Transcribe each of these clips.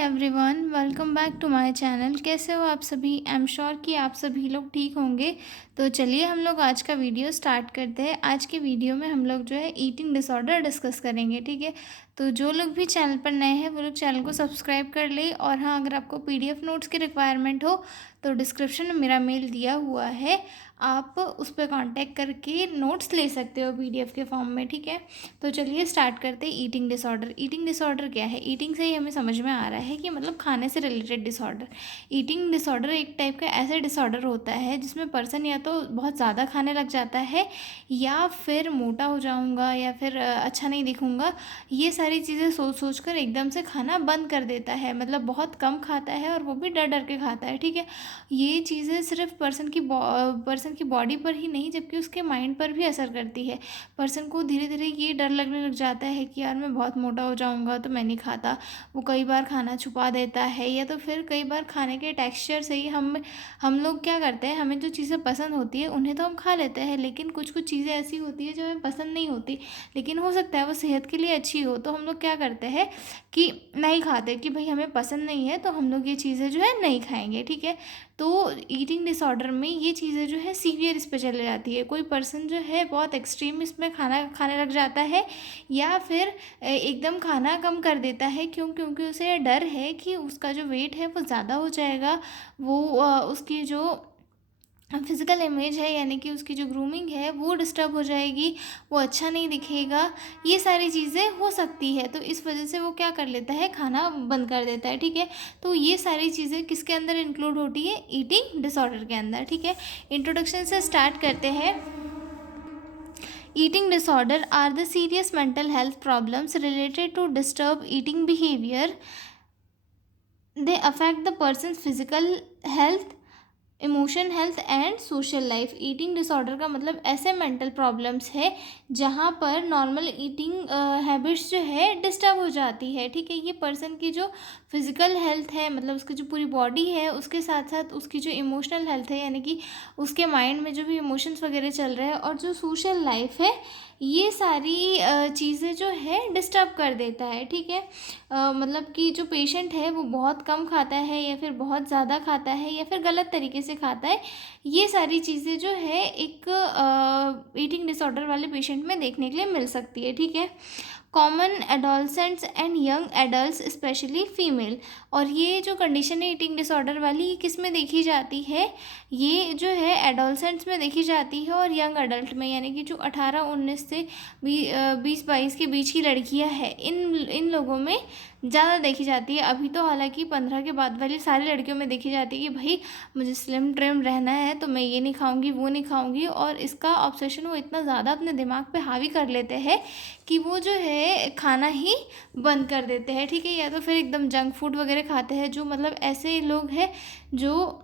Everyone, welcome back to my channel. कैसे हो आप सभी? आई एम श्योर कि आप सभी लोग ठीक होंगे। तो चलिए हम लोग आज का वीडियो स्टार्ट करते हैं। आज के वीडियो में हम लोग जो है ईटिंग डिसऑर्डर डिस्कस करेंगे, ठीक है। तो जो लोग भी चैनल पर नए हैं वो लोग चैनल को सब्सक्राइब कर ले। और हाँ, अगर आपको पीडीएफ नोट्स की रिक्वायरमेंट हो तो डिस्क्रिप्शन में मेरा मेल दिया हुआ है, आप उस पर कांटेक्ट करके नोट्स ले सकते हो पीडीएफ के फॉर्म में, ठीक है। तो चलिए स्टार्ट करते हैं। Eating disorder. ईटिंग डिसऑर्डर क्या है? ईटिंग से ही हमें समझ में आ रहा है कि मतलब खाने से रिलेटेड डिसऑर्डर। ईटिंग डिसऑर्डर एक टाइप का ऐसा डिसऑर्डर होता है जिसमें पर्सन या तो बहुत ज़्यादा खाने लग जाता है, या फिर मोटा हो जाऊंगा, या फिर अच्छा नहीं दिखूंगा, ये सारी चीज़ें सोच सोच कर एकदम से खाना बंद कर देता है। मतलब बहुत कम खाता है और वो भी डर डर के खाता है, ठीक है। ये चीज़ें सिर्फ पर्सन की बॉडी पर ही नहीं, जबकि उसके माइंड पर भी असर करती है। पर्सन को धीरे धीरे ये डर लगने लग जाता है कि यार मैं बहुत मोटा हो जाऊंगा तो मैं नहीं खाता। वो कई बार खाना छुपा देता है, या तो फिर कई बार खाने के टेक्सचर से ही हम लोग क्या करते हैं, हमें जो चीज़ें पसंद होती है उन्हें तो हम खा लेते हैं, लेकिन कुछ कुछ चीज़ें ऐसी होती है जो हमें पसंद नहीं होती, लेकिन हो सकता है वो सेहत के लिए अच्छी हो, तो हम लोग क्या करते हैं कि नहीं खाते, कि भाई हमें पसंद नहीं है तो हम लोग ये चीज़ें जो है नहीं खाएंगे, ठीक है। तो ईटिंग डिसऑर्डर में ये चीज़ें जो है सीवियर इस पे चले जाती है। कोई पर्सन जो है बहुत एक्सट्रीम इसमें खाना खाने लग जाता है, या फिर एकदम खाना कम कर देता है। क्योंकि उसे डर है कि उसका जो वेट है वो ज़्यादा हो जाएगा, वो उसकी जो फिज़िकल इमेज है, यानी कि उसकी जो ग्रूमिंग है वो डिस्टर्ब हो जाएगी, वो अच्छा नहीं दिखेगा, ये सारी चीज़ें हो सकती है। तो इस वजह से वो क्या कर लेता है, खाना बंद कर देता है, ठीक है। तो ये सारी चीज़ें किसके अंदर इंक्लूड होती है? ईटिंग डिसऑर्डर के अंदर, ठीक है। इंट्रोडक्शन से स्टार्ट करते हैं। Eating disorder are the serious mental health problems related to disturbed eating behavior. They affect the person's physical health, emotion health and social life. Eating disorder का मतलब ऐसे मेंटल प्रॉब्लम्स है जहाँ पर नॉर्मल ईटिंग हैबिट्स जो है disturb हो जाती है, ठीक है। ये पर्सन की जो फिज़िकल हेल्थ है, मतलब उसकी जो पूरी बॉडी है, उसके साथ साथ उसकी जो इमोशनल हेल्थ है, यानी कि उसके माइंड में जो भी इमोशंस वगैरह चल रहे हैं, और जो सोशल लाइफ है, ये सारी चीज़ें जो है डिस्टर्ब कर देता है, ठीक है। मतलब कि जो पेशेंट है वो बहुत कम खाता है, या फिर बहुत ज़्यादा खाता है, या फिर गलत तरीके से खाता है, ये सारी चीज़ें जो है एक ईटिंग डिसऑर्डर वाले पेशेंट में देखने के लिए मिल सकती है, ठीक है। Common adolescents and young adults specially female. और ये जो कंडीशन है ईटिंग डिसऑर्डर वाली, ये किस में देखी जाती है? ये जो है एडोलसेंट्स में देखी जाती है, और यंग एडल्ट में, यानी कि जो 18-19 से 20-22 के बीच की लड़कियां हैं, इन लोगों में ज़्यादा देखी जाती है। अभी तो हालांकि 15 के बाद वाली सारी लड़कियों में देखी जाती है कि भाई मुझे स्लिम ट्रिम रहना है, तो मैं ये नहीं खाऊंगी, वो नहीं खाऊंगी, और इसका ऑब्सेशन वो इतना ज़्यादा अपने दिमाग पे हावी कर लेते हैं कि वो जो है खाना ही बंद कर देते हैं, ठीक है। या तो फिर एकदम जंक फूड वगैरह खाते हैं। जो मतलब ऐसे लोग हैं जो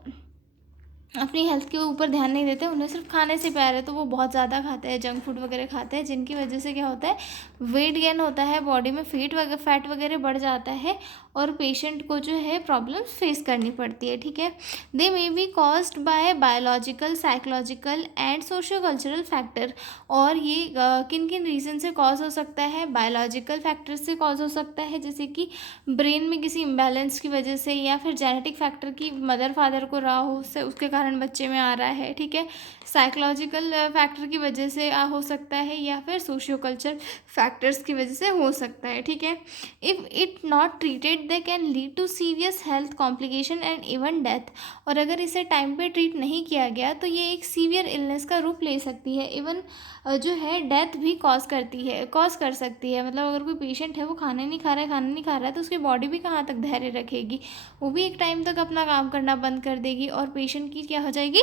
अपनी हेल्थ के ऊपर ध्यान नहीं देते, उन्हें सिर्फ खाने से प्यार है, तो वो बहुत ज़्यादा खाते हैं, जंक फूड वगैरह खाते हैं, जिनकी वजह से क्या होता है, वेट गेन होता है, बॉडी में फैट वगैरह बढ़ जाता है, और पेशेंट को जो है प्रॉब्लम्स फेस करनी पड़ती है, ठीक है। They may be caused by biological, psychological and socio cultural factor. और ये किन किन रीज़न से कॉज हो सकता है? बायोलॉजिकल फैक्टर से कॉज हो सकता है, जैसे कि ब्रेन में किसी इम्बैलेंस की वजह से, या फिर जेनेटिक फैक्टर की मदर फादर को रहा हो, उससे उसके कारण बच्चे में आ रहा है, ठीक है। साइकोलॉजिकल फैक्टर की वजह से हो सकता है, या फिर सोशियो कल्चर फैक्टर्स की वजह से हो सकता है, ठीक है। If it not treated they can lead to serious health complication and even death. और अगर इसे टाइम पे ट्रीट नहीं किया गया तो ये एक सीवियर इलनेस का रूप ले सकती है, इवन जो है डेथ भी कॉज कर सकती है। मतलब अगर कोई पेशेंट है वो खाना नहीं खा रहा है, तो उसकी बॉडी भी कहाँ तक धैर्य रखेगी, वो भी एक टाइम तक अपना काम करना बंद कर देगी, और पेशेंट की क्या हो जाएगी,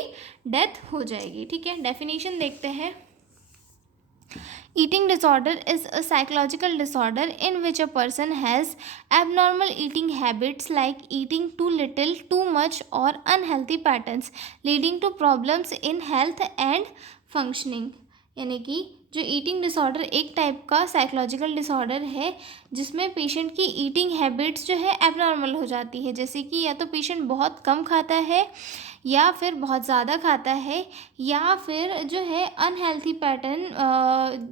डेथ हो जाएगी, ठीक है। डेफिनेशन देखते हैं। Eating disorder is a psychological disorder in which a person has abnormal eating habits like eating too little, too much, or unhealthy patterns, leading to problems in health and functioning. यानी कि जो eating disorder एक type का psychological disorder है, जिसमें patient की eating habits जो है एबनॉर्मल हो जाती है, जैसे कि या तो पेशेंट बहुत कम खाता है, या फिर बहुत ज़्यादा खाता है, या फिर जो है अनहेल्थी पैटर्न,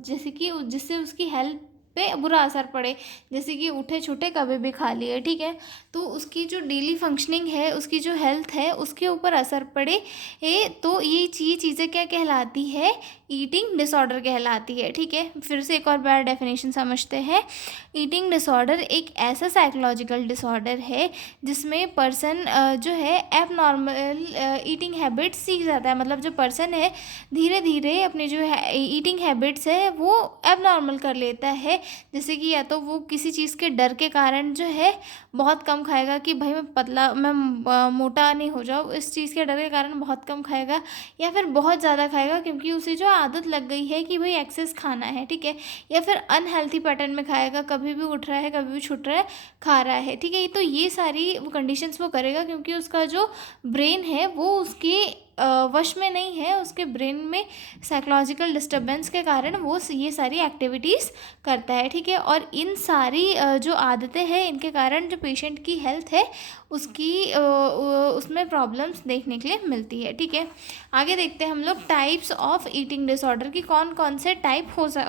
जैसे कि जिससे उसकी हेल्थ पे बुरा असर पड़े, जैसे कि उठे छूटे कभी भी खा लिए, ठीक है, तो उसकी जो डेली फंक्शनिंग है, उसकी जो हेल्थ है, उसके ऊपर असर पड़े, तो ये चीज़ें क्या कहलाती है, ईटिंग डिसऑर्डर कहलाती है, ठीक है। फिर से एक और बार डेफिनेशन समझते हैं। ईटिंग डिसऑर्डर एक ऐसा साइकोलॉजिकल डिसऑर्डर है जिसमें पर्सन जो है एबनॉर्मल ईटिंग हैबिट्स सीख जाता है, मतलब जो पर्सन है धीरे धीरे अपनी जो है ईटिंग हैबिट्स है वो एबनॉर्मल कर लेता है। जैसे कि या तो वो किसी चीज़ के डर के कारण जो है बहुत कम खाएगा कि भाई मैं मोटा नहीं हो जाऊँ, इस चीज़ के डर के कारण बहुत कम खाएगा, या फिर बहुत ज़्यादा खाएगा क्योंकि उसे जो आदत लग गई है कि भाई एक्सेस खाना है, ठीक है, या फिर अनहेल्थी पैटर्न में खाएगा, कभी भी उठ रहा है कभी भी छूट रहा है खा रहा है, ठीक है। तो ये सारी वो कंडीशंस वो करेगा क्योंकि उसका जो ब्रेन है वो उसके वश में नहीं है, उसके ब्रेन में साइकोलॉजिकल डिस्टर्बेंस के कारण वो ये सारी एक्टिविटीज़ करता है, ठीक है। और इन सारी जो आदतें हैं इनके कारण जो पेशेंट की हेल्थ है उसकी उसमें प्रॉब्लम्स देखने के लिए मिलती है, ठीक है। आगे देखते हैं हम लोग टाइप्स ऑफ ईटिंग डिसऑर्डर की, कौन कौन से टाइप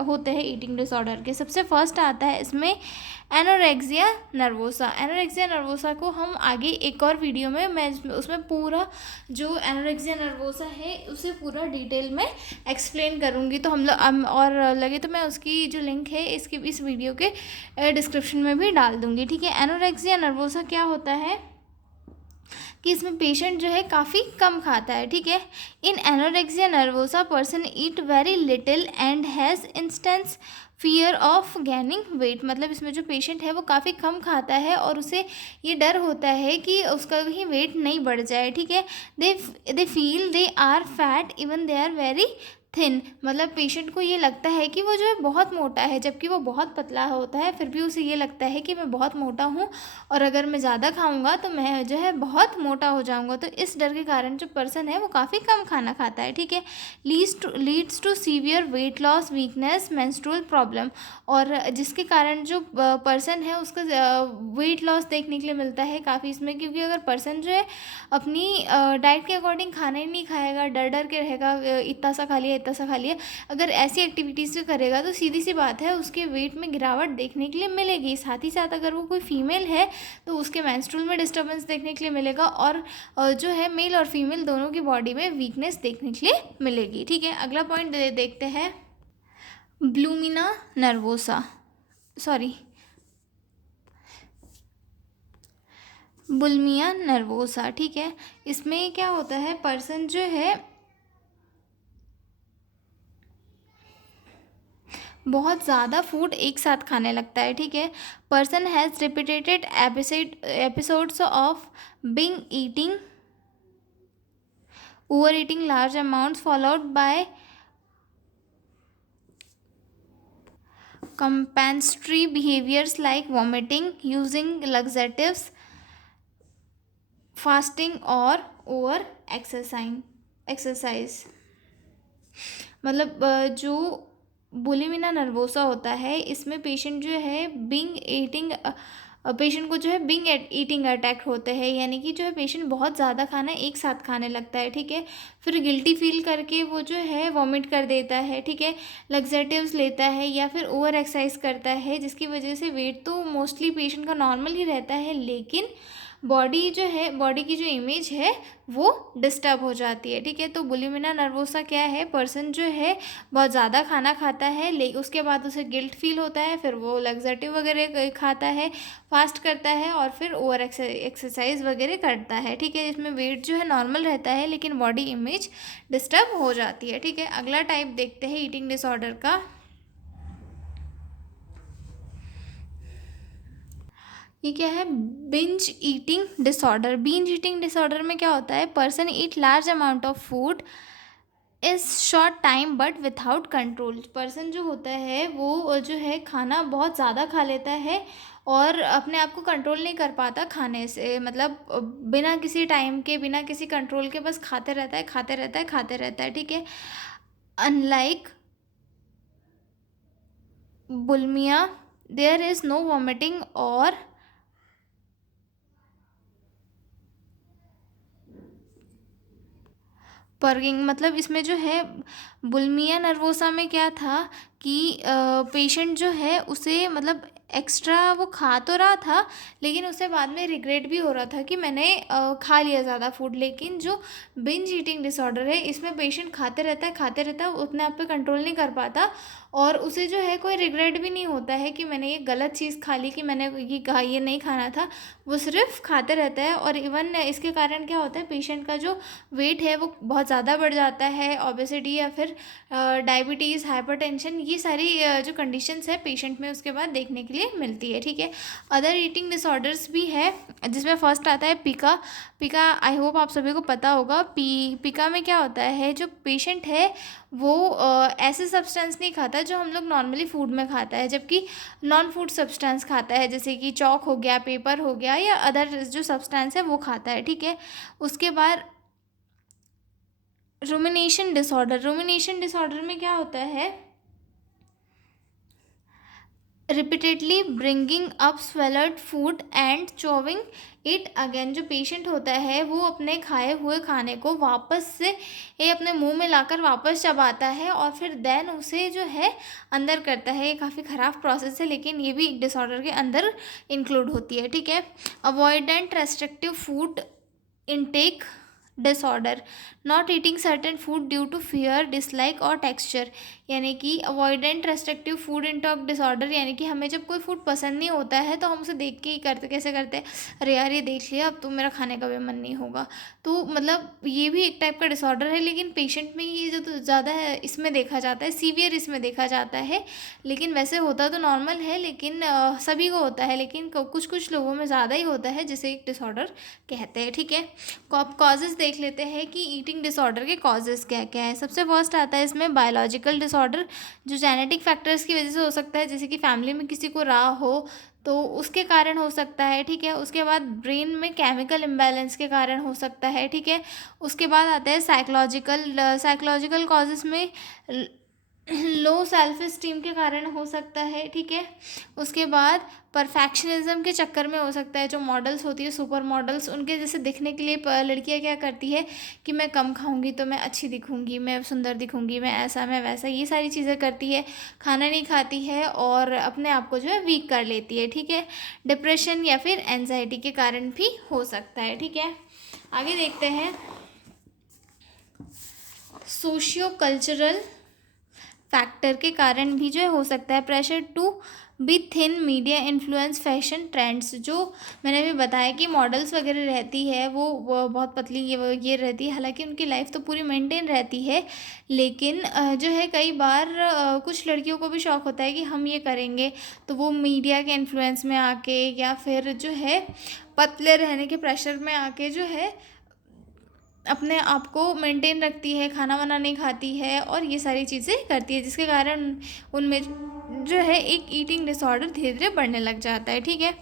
होते हैं ईटिंग डिसऑर्डर के। सबसे फर्स्ट आता है इसमें एनोरेक्सिया नर्वोसा। एनोरेक्सिया नर्वोसा को हम आगे एक और वीडियो में मैं उसमें पूरा जो एनोरेक्सिया नर्वोसा है उसे पूरा डिटेल में एक्सप्लेन करूँगी, तो हम लोग और लगे तो मैं उसकी जो लिंक है इस वीडियो के डिस्क्रिप्शन में भी डाल दूँगी, ठीक है। एनोरेक्सिया नर्वोसा क्या होता है कि इसमें पेशेंट जो है काफ़ी कम खाता है, ठीक है। In anorexia nervosa person eat very little and has intense fear of gaining weight. मतलब इसमें जो पेशेंट है वो काफ़ी कम खाता है और उसे ये डर होता है कि उसका कहीं वेट नहीं बढ़ जाए, ठीक है। They feel they are fat even they are very thin. मतलब पेशेंट को ये लगता है कि वो जो है बहुत मोटा है जबकि वो बहुत पतला होता है, फिर भी उसे ये लगता है कि मैं बहुत मोटा हूँ और अगर मैं ज़्यादा खाऊंगा तो मैं जो है बहुत मोटा हो जाऊंगा। तो इस डर के कारण जो पर्सन है वो काफ़ी कम खाना खाता है, ठीक है। Leads to severe weight loss, weakness, menstrual problem. और जिसके कारण जो पर्सन है उसका वेट लॉस देखने के लिए मिलता है काफ़ी इसमें, क्योंकि अगर पर्सन जो है अपनी डाइट के अकॉर्डिंग खाना ही नहीं खाएगा, डर डर के रहेगा, इतना सा खा लिया इतना सा खा लिया, अगर ऐसी एक्टिविटीज़ भी करेगा तो सीधी सी बात है उसके वेट में गिरावट देखने के लिए मिलेगी। साथ ही साथ अगर वो कोई फीमेल है तो उसके मेंस्ट्रुअल में डिस्टर्बेंस देखने के लिए मिलेगा और जो है मेल और फीमेल दोनों की बॉडी में वीकनेस देखने के लिए मिलेगी, ठीक है। अगला पॉइंट देखते हैं ब्लूमिना नर्वोसा, सॉरी बुल्मिया नर्वोसा, ठीक है। इसमें क्या होता है, पर्सन जो है बहुत ज़्यादा फूड एक साथ खाने लगता है, ठीक है। Person has repeated episodes of being eating over eating large amounts followed by compensatory behaviors like vomiting, using laxatives, fasting और ओवर एक्सरसाइज। मतलब जो बुलिमिना नर्वोसा होता है इसमें पेशेंट जो है बिंग ईटिंग पेशेंट को जो है बिंग ईटिंग अटैक होते हैं, यानी कि जो है पेशेंट बहुत ज़्यादा खाना एक साथ खाने लगता है, ठीक है। फिर गिल्टी फील करके वो जो है वॉमिट कर देता है, ठीक है। लग्जेटिव्स लेता है या फिर ओवर एक्सरसाइज करता है जिसकी वजह से वेट तो मोस्टली पेशेंट का नॉर्मल ही रहता है, लेकिन बॉडी जो है बॉडी की जो इमेज है वो डिस्टर्ब हो जाती है, ठीक है। तो बुलिमिना नर्वोसा क्या है, पर्सन जो है बहुत ज़्यादा खाना खाता है लेकिन उसके बाद उसे गिल्ट फील होता है, फिर वो लग्जेटिव वगैरह खाता है, फास्ट करता है और फिर ओवर एक्सरसाइज वगैरह करता है, ठीक है। इसमें वेट जो है नॉर्मल रहता है लेकिन बॉडी इमेज डिस्टर्ब हो जाती है, ठीक है। अगला टाइप देखते हैं ईटिंग डिसऑर्डर का। ये क्या है, binge eating disorder. Binge eating disorder में क्या होता है, person eat large amount of food is short time but without control. Person जो होता है वो जो है खाना बहुत ज़्यादा खा लेता है और अपने आप को कंट्रोल नहीं कर पाता खाने से, मतलब बिना किसी टाइम के बिना किसी कंट्रोल के बस खाते रहता है खाते रहता है खाते रहता है, ठीक है। Unlike bulimia there is no vomiting और पर्गिंग। मतलब इसमें जो है बुलिमिया नर्वोसा में क्या था कि पेशेंट जो है उसे मतलब एक्स्ट्रा वो खा तो रहा था, लेकिन उसे बाद में रिग्रेट भी हो रहा था कि मैंने खा लिया ज़्यादा फूड। लेकिन जो बिंज ईटिंग डिसऑर्डर है, इसमें पेशेंट खाते रहता है, उतने आप पे कंट्रोल नहीं कर पाता, और उसे जो है कोई रिग्रेट भी नहीं होता है कि मैंने ये गलत चीज़ खा ली, कि मैंने ये कहा ये नहीं खाना था। वो सिर्फ खाते रहता है, और इवन इसके कारण क्या होता है, पेशेंट का जो वेट है वो बहुत ज़्यादा बढ़ जाता है। ओबेसिटी या फिर डायबिटीज़, हाइपरटेंशन, ये सारी जो कंडीशंस है पेशेंट में उसके बाद देखने के लिए मिलती है। ठीक है, अदर ईटिंग डिसऑर्डर्स भी है, जिसमें फर्स्ट आता है पिका। पिका आई होप आप सभी को पता होगा। पिका में क्या होता है, जो पेशेंट है वो ऐसे सब्सटेंस नहीं खाता जो हम लोग नॉर्मली फूड में खाता है, जबकि नॉन फूड सब्सटेंस खाता है, जैसे कि चॉक हो गया, पेपर हो गया, या अदर जो सब्सटेंस है वो खाता है। ठीक है, उसके बाद रूमिनेशन डिसऑर्डर। रूमिनेशन डिसऑर्डर में क्या होता है, repeatedly bringing up swallowed food and chewing it again. जो पेशेंट होता है वो अपने खाए हुए खाने को वापस से ये अपने मुंह में लाकर वापस चबाता है, और फिर देन उसे जो है अंदर करता है। ये काफ़ी ख़राब प्रोसेस है, लेकिन ये भी एक डिसऑर्डर के अंदर इंक्लूड होती है। ठीक है, avoidant restrictive food intake disorder, not eating certain food due to fear, dislike और टेक्सचर। यानी कि avoidant restrictive food intake disorder, यानी कि हमें जब कोई फूड पसंद नहीं होता है तो हम उसे देख के ही करते, कैसे करते हैं, अरे यार ये देख लिया, अब तो मेरा खाने का भी मन नहीं होगा। तो मतलब ये भी एक टाइप का डिसऑर्डर है, लेकिन पेशेंट में ये जो तो ज़्यादा है इसमें देखा जाता है, सीवियर इसमें देखा जाता है। लेकिन वैसे होता तो नॉर्मल है, लेकिन सभी को होता है, लेकिन कुछ कुछ लोगों में ज़्यादा ही होता है, जिसे एक डिसऑर्डर कहते हैं। ठीक है, कॉजेज़ देख लेते हैं कि ईटिंग डिसऑर्डर के कॉजेज़ क्या क्या है। सबसे फर्स्ट आता है इसमें बायोलॉजिकल डिसऑर्डर, जो जेनेटिक फैक्टर्स की वजह से हो सकता है, जैसे कि फैमिली में किसी को रहा हो तो उसके कारण हो सकता है। ठीक है, उसके बाद ब्रेन में केमिकल इम्बैलेंस के कारण हो सकता है। ठीक है, उसके बाद आता है साइकोलॉजिकल कॉजेज़ में लो सेल्फ स्टीम के कारण हो सकता है। ठीक है, उसके बाद परफेक्शनिज्म के चक्कर में हो सकता है। जो मॉडल्स होती है, सुपर मॉडल्स, उनके जैसे दिखने के लिए लड़कियां क्या करती है कि मैं कम खाऊंगी तो मैं अच्छी दिखूंगी, मैं सुंदर दिखूंगी, मैं ऐसा मैं वैसा, ये सारी चीज़ें करती है, खाना नहीं खाती है और अपने आप को जो है वीक कर लेती है। ठीक है, डिप्रेशन या फिर एंजाइटी के कारण भी हो सकता है। ठीक है, आगे देखते हैं सोशियो कल्चरल फैक्टर के कारण भी जो है हो सकता है। Pressure to be thin, media influence, fashion trends. जो मैंने अभी बताया कि मॉडल्स वगैरह रहती है वो बहुत पतली ये रहती है, हालांकि उनकी लाइफ तो पूरी मेंटेन रहती है, लेकिन जो है कई बार कुछ लड़कियों को भी शौक होता है कि हम ये करेंगे, तो वो मीडिया के इन्फ्लुएंस में आके या फिर जो है पतले रहने के प्रेशर में आके जो है अपने आप को मेंटेन रखती है, खाना वाना नहीं खाती है और ये सारी चीज़ें करती है, जिसके कारण उनमें जो है एक ईटिंग डिसऑर्डर धीरे धीरे बढ़ने लग जाता है। ठीक है,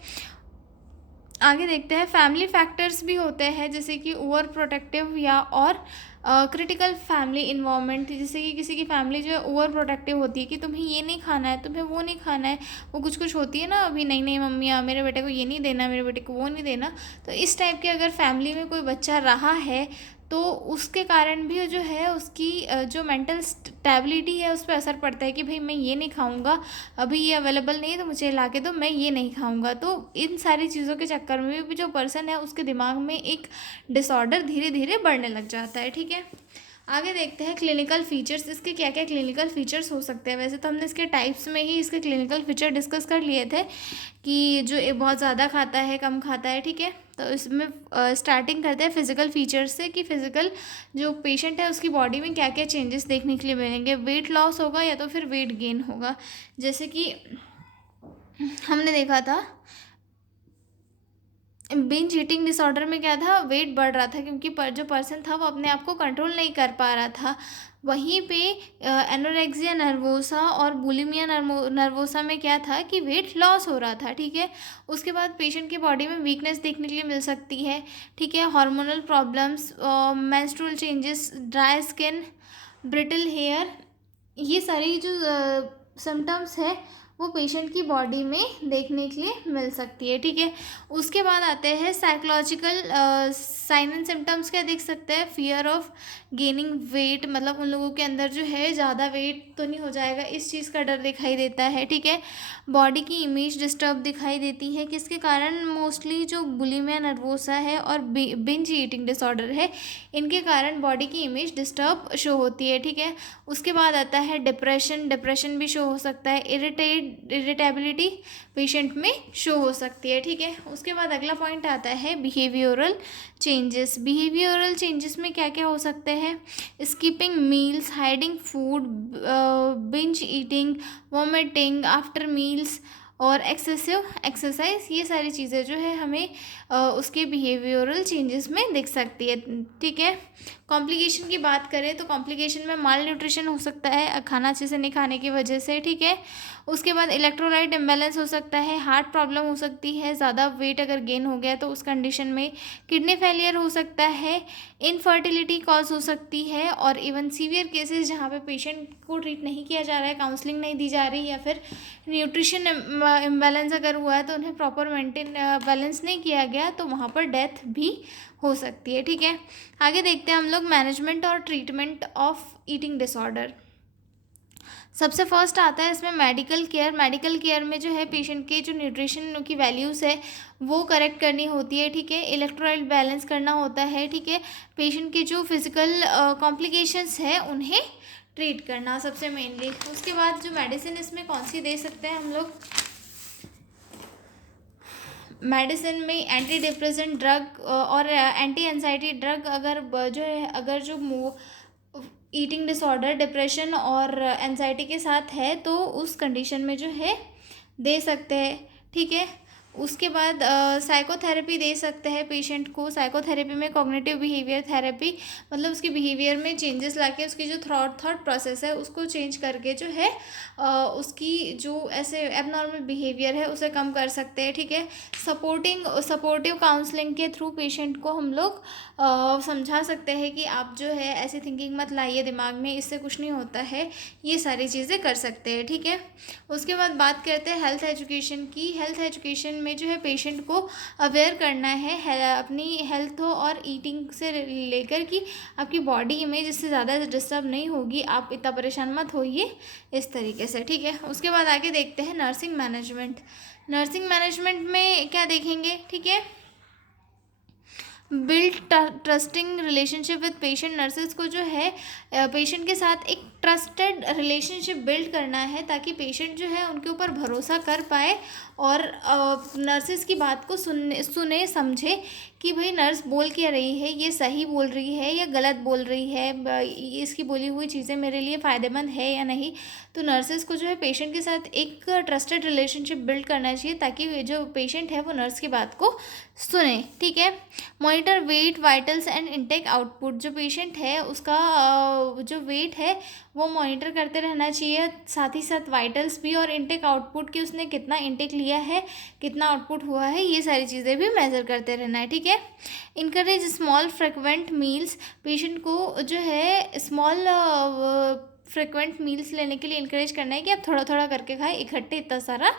आगे देखते हैं फैमिली फैक्टर्स भी होते हैं, जैसे कि ओवर प्रोटेक्टिव या और क्रिटिकल फैमिली इन्वायरमेंट। जैसे कि किसी की फैमिली जो है ओवर प्रोटेक्टिव होती है कि तुम्हें ये नहीं खाना है, तुम्हें वो नहीं खाना है, वो कुछ कुछ होती है ना, अभी नई नई मम्मियाँ, मेरे बेटे को ये नहीं देना, मेरे बेटे को वो नहीं देना। तो इस टाइप के अगर फैमिली में कोई बच्चा रहा है तो उसके कारण भी जो है उसकी जो मेंटल स्टेबिलिटी है उस पर असर पड़ता है कि भाई मैं ये नहीं खाऊंगा, अभी ये अवेलेबल नहीं है तो मुझे ला के दो, मैं ये नहीं खाऊंगा। तो इन सारी चीज़ों के चक्कर में भी जो पर्सन है उसके दिमाग में एक डिसऑर्डर धीरे धीरे बढ़ने लग जाता है। ठीक है, आगे देखते हैं क्लिनिकल फीचर्स। इसके क्या क्या क्लिनिकल फीचर्स हो सकते हैं। वैसे तो हमने इसके टाइप्स में ही इसके क्लिनिकल फीचर डिस्कस कर लिए थे कि जो बहुत ज़्यादा खाता है, कम खाता है। ठीक है, तो इसमें स्टार्टिंग करते हैं फिजिकल फीचर्स से कि फिजिकल जो पेशेंट है उसकी बॉडी में क्या क्या चेंजेस देखने के लिए मिलेंगे। वेट लॉस होगा या तो फिर वेट गेन होगा। जैसे कि हमने देखा था बिंज ईटिंग डिसऑर्डर में क्या था, वेट बढ़ रहा था क्योंकि जो पर्सन था वो अपने आप को कंट्रोल नहीं कर पा रहा था। वहीं पे एनोरेक्सिया नर्वोसा और बुलिमिया नर्वोसा में क्या था कि वेट लॉस हो रहा था। ठीक है, उसके बाद पेशेंट की बॉडी में वीकनेस देखने के लिए मिल सकती है। ठीक है, hormonal problems, menstrual changes, dry skin, brittle hair, ये सारी जो सिम्टम्स है वो पेशेंट की बॉडी में देखने के लिए मिल सकती है। ठीक है, उसके बाद आते हैं साइन एंड सिम्टम्स क्या देख सकते हैं, फियर ऑफ गेनिंग वेट, मतलब उन लोगों के अंदर जो है ज़्यादा वेट तो नहीं हो जाएगा, इस चीज़ का डर दिखाई देता है, ठीक है। बॉडी की इमेज डिस्टर्ब दिखाई देती है, किसके कारण, मोस्टली जो बुलिमिया नर्वोसा है और बिंज ईटिंग डिसऑर्डर है, इनके कारण बॉडी की इमेज डिस्टर्ब शो होती है, ठीक है। उसके बाद आता है डिप्रेशन, डिप्रेशन भी शो हो सकता है, इरिटेबिलिटी पेशेंट में शो हो सकती है, ठीक है। उसके बाद अगला पॉइंट आता है बिहेवियरल चेंजेस। बिहेवियरल चेंजेस में क्या क्या हो सकते हैं, skipping meals, hiding food, binge eating, vomiting after meals और एक्सेसिव एक्सरसाइज, ये सारी चीज़ें जो है हमें उसके बिहेवियरल चेंजेस में दिख सकती है, ठीक है। कॉम्प्लिकेशन की बात करें तो कॉम्प्लिकेशन में माल न्यूट्रिशन हो सकता है खाना अच्छे से नहीं खाने की वजह से, ठीक है। उसके बाद इलेक्ट्रोलाइट इम्बैलेंस हो सकता है, हार्ट प्रॉब्लम हो सकती है, ज़्यादा वेट अगर गेन हो गया तो उस कंडीशन में किडनी फेलियर हो सकता है, इनफर्टिलिटी कॉज हो सकती है, और इवन सीवियर केसेस जहाँ पे पेशेंट को ट्रीट नहीं किया जा रहा है, काउंसलिंग नहीं दी जा रही, या फिर न्यूट्रिशन इम्बैलेंस अगर हुआ है तो उन्हें प्रॉपर मेंटेन बैलेंस नहीं किया गया तो वहाँ पर डेथ भी हो सकती है, ठीक है। आगे देखते हैं हम लोग मैनेजमेंट और ट्रीटमेंट ऑफ ईटिंग डिसऑर्डर। सबसे फर्स्ट आता है इसमें मेडिकल केयर। मेडिकल केयर में जो है पेशेंट के जो न्यूट्रिशन की वैल्यूज़ है वो करेक्ट करनी होती है, ठीक है। इलेक्ट्रोलाइट बैलेंस करना होता है, ठीक है। पेशेंट के जो फिजिकल कॉम्प्लिकेशंस है उन्हें ट्रीट करना सबसे मेनली। उसके बाद जो मेडिसिन इसमें कौन सी दे सकते हैं हम लोग, मेडिसिन में एंटी डिप्रेसेंट ड्रग और एंटी एंजाइटी ड्रग अगर जो है, अगर जो ईटिंग डिसऑर्डर डिप्रेशन और एंजाइटी के साथ है तो उस कंडीशन में जो है दे सकते हैं, ठीक है। उसके बाद साइकोथेरेपी दे सकते हैं पेशेंट को। साइकोथेरेपी में कॉग्निटिव बिहेवियर थेरेपी, मतलब उसके बिहेवियर में चेंजेस लाके उसकी जो थॉट प्रोसेस है उसको चेंज करके जो है उसकी जो ऐसे एबनॉर्मल बिहेवियर है उसे कम कर सकते हैं, ठीक है। सपोर्टिव काउंसलिंग के थ्रू पेशेंट को हम लोग समझा सकते हैं कि आप जो है ऐसी थिंकिंग मत लाइए दिमाग में, इससे कुछ नहीं होता है, ये सारी चीज़ें कर सकते हैं, ठीक है। उसके बाद बात करते हैं हेल्थ एजुकेशन की। हेल्थ एजुकेशन में जो है पेशेंट को अवेयर करना है अपनी हेल्थ और ईटिंग से लेकर कि आपकी बॉडी इमेज इससे ज़्यादा डिस्टर्ब नहीं होगी, आप इतना परेशान मत होइए, इस तरीके से, ठीक है। उसके बाद आगे देखते हैं नर्सिंग मैनेजमेंट। नर्सिंग मैनेजमेंट में क्या देखेंगे, ठीक है, build trusting relationship with patient. Nurses को जो है पेशेंट के साथ एक ट्रस्टेड रिलेशनशिप बिल्ड करना है ताकि पेशेंट जो है उनके ऊपर भरोसा कर पाए और नर्सेज की बात को सुने समझे कि भाई नर्स बोल क्या रही है, ये सही बोल रही है या गलत बोल रही है, इसकी बोली हुई चीज़ें मेरे लिए फ़ायदेमंद है या नहीं। तो नर्सेज को जो है पेशेंट के साथ एक ट्रस्टेड रिलेशनशिप बिल्ड करना चाहिए ताकि जो पेशेंट है वो नर्स की बात को सुने, ठीक है। Monitor weight, vitals and intake output. जो पेशेंट है उसका जो वेट है वो मॉनिटर करते रहना चाहिए, साथ ही साथ वाइटल्स भी और इनटेक आउटपुट की उसने कितना इनटेक लिया है, कितना आउटपुट हुआ है, ये सारी चीज़ें भी मेज़र करते रहना है, ठीक है। Encourage small frequent meals. Patient को जो है स्मॉल फ्रिक्वेंट मील्स लेने के लिए इंकरेज करना है कि आप थोड़ा थोड़ा करके खाएं, इकट्ठे इतना सारा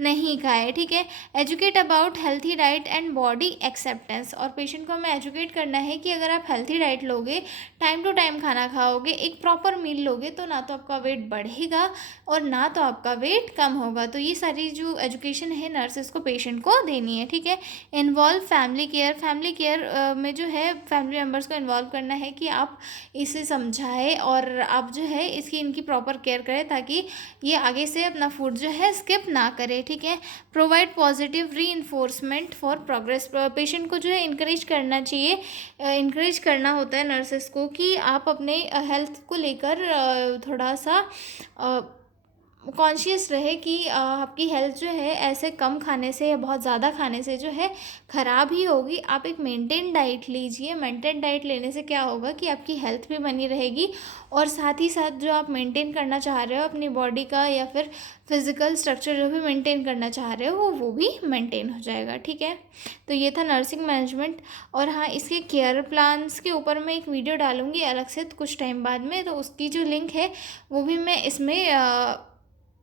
नहीं खाएं, ठीक है। Educate about healthy diet and body acceptance. और पेशेंट को हमें एजुकेट करना है कि अगर आप हेल्थी डाइट लोगे, टाइम टू टाइम खाना खाओगे, एक प्रॉपर मील लोगे तो ना तो आपका वेट बढ़ेगा और ना तो आपका वेट कम होगा। तो ये सारी जो एजुकेशन है नर्सेज को पेशेंट को देनी है, ठीक है। Involve family care. Family care में जो है फैमिली मेम्बर्स को इन्वॉल्व करना है कि आप इसे समझाएं और आप जो है इनकी प्रॉपर केयर करें ताकि ये आगे से अपना फूड जो है स्किप ना करे, ठीक है। Provide positive reinforcement for progress. Patient को जो है इंकरेज करना चाहिए, इंकरेज करना होता है नर्सेस को कि आप अपने हेल्थ को लेकर थोड़ा सा कॉन्शियस रहे कि आपकी हेल्थ जो है ऐसे कम खाने से या बहुत ज़्यादा खाने से जो है ख़राब ही होगी। आप एक मेंटेन डाइट लीजिए। मेंटेन डाइट लेने से क्या होगा कि आपकी हेल्थ भी बनी रहेगी और साथ ही साथ जो आप मेंटेन करना चाह रहे हो अपनी बॉडी का या फिर फिज़िकल स्ट्रक्चर जो भी मेंटेन करना चाह रहे हो वो भी मेंटेन हो जाएगा, ठीक है। तो ये था नर्सिंग मैनेजमेंट। और हाँ, इसके केयर प्लान्स के ऊपर मैं एक वीडियो डालूँगी अलग से कुछ टाइम बाद में, तो उसकी जो लिंक है वो भी मैं इसमें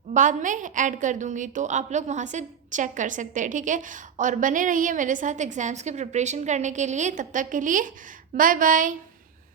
बाद में ऐड कर दूँगी, तो आप लोग वहाँ से चेक कर सकते हैं, ठीक है। और बने रहिए मेरे साथ एग्ज़ाम्स की प्रिपरेशन करने के लिए। तब तक के लिए बाय बाय।